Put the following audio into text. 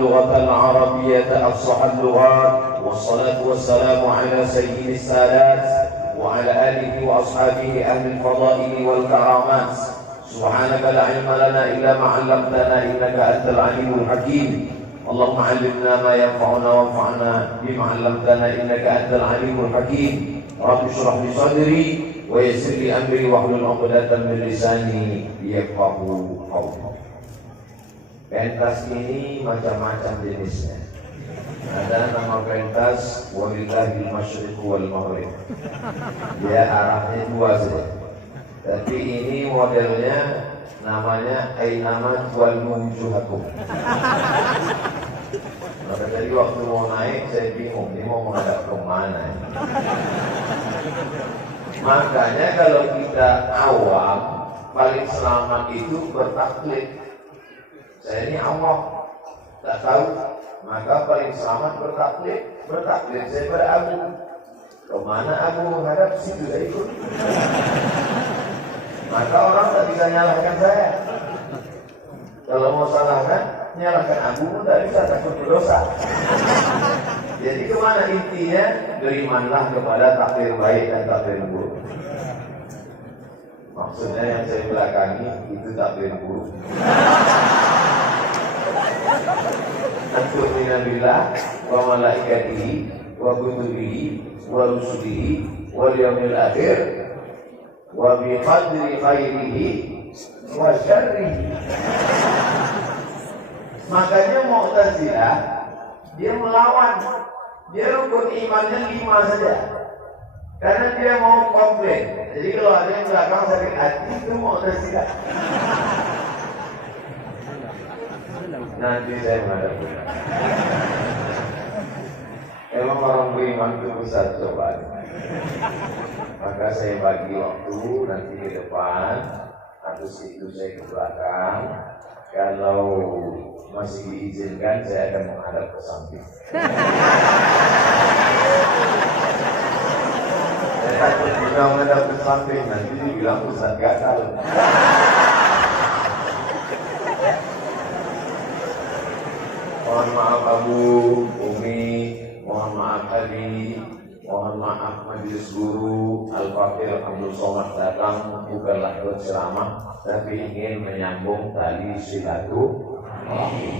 اللغة العربية أفصح اللغات، والصلاة والسلام على سيد السادات وعلى آله وأصحابه أهل الفضائل والكرامات. سبحانك لا علم لنا إلا ما علمتنا إنك أنت العليم الحكيم. اللهم علمنا ما ينفعنا وانفعنا بما علمتنا إنك أنت العليم الحكيم. رب اشرح لي صدري ويسر لي أمري واحلل عقدة من لساني يفقهوا قولي. Pentas ini macam-macam jenisnya. Ada nama pentas walillahil masyriq wal maghrib. Dia arahnya dua saja. Tapi ini modelnya namanya ainama tuwallu wujuhakum. Maka tadi waktu mau naik saya bingung, ini mau menghadap ke mana. Makanya kalau kita awam, paling selamat itu bertaklid. Saya ini Allah, tak tahu, maka paling selamat bertaklid. Bertaklid saya pada Abu. Kemana Abu menghadap situ saya ikut. Maka orang tak bisa nyalahkan saya. Kalau mau salahkan, nyalahkan Abu pun tak bisa, takut berdosa. Jadi kemana intinya? Berimanlah kepada takdir baik dan takdir buruk. Maksudnya yang saya belakangi itu takdir buruk. Antumina billah wa malaikatihi wa kutubihi wa rusulihi wal yawmil akhir wa bi qadri khairihi wa syarrihi. Makanya Mu'tazilah dia melawan, dia rukun imannya 5 saja. Karena dia mau komplain. Jadi kalau ada yang belakang sakit hati itu Mu'tazilah. Nanti saya menghadapi. Emang orang beriman itu besar cobaan. Maka saya bagi waktu nanti ke depan, habis itu saya ke belakang. Kalau masih diizinkan, saya akan menghadap ke samping. Saya takut juga menghadap ke samping, nanti dibilang Ustaz gagal. Mohon maaf Abu, Umi, mohon maaf Ali, mohon maaf majelis guru, Al-Fakir Abdul Somad datang bukanlah buat ceramah, tapi ingin menyambung tali silaturahmi.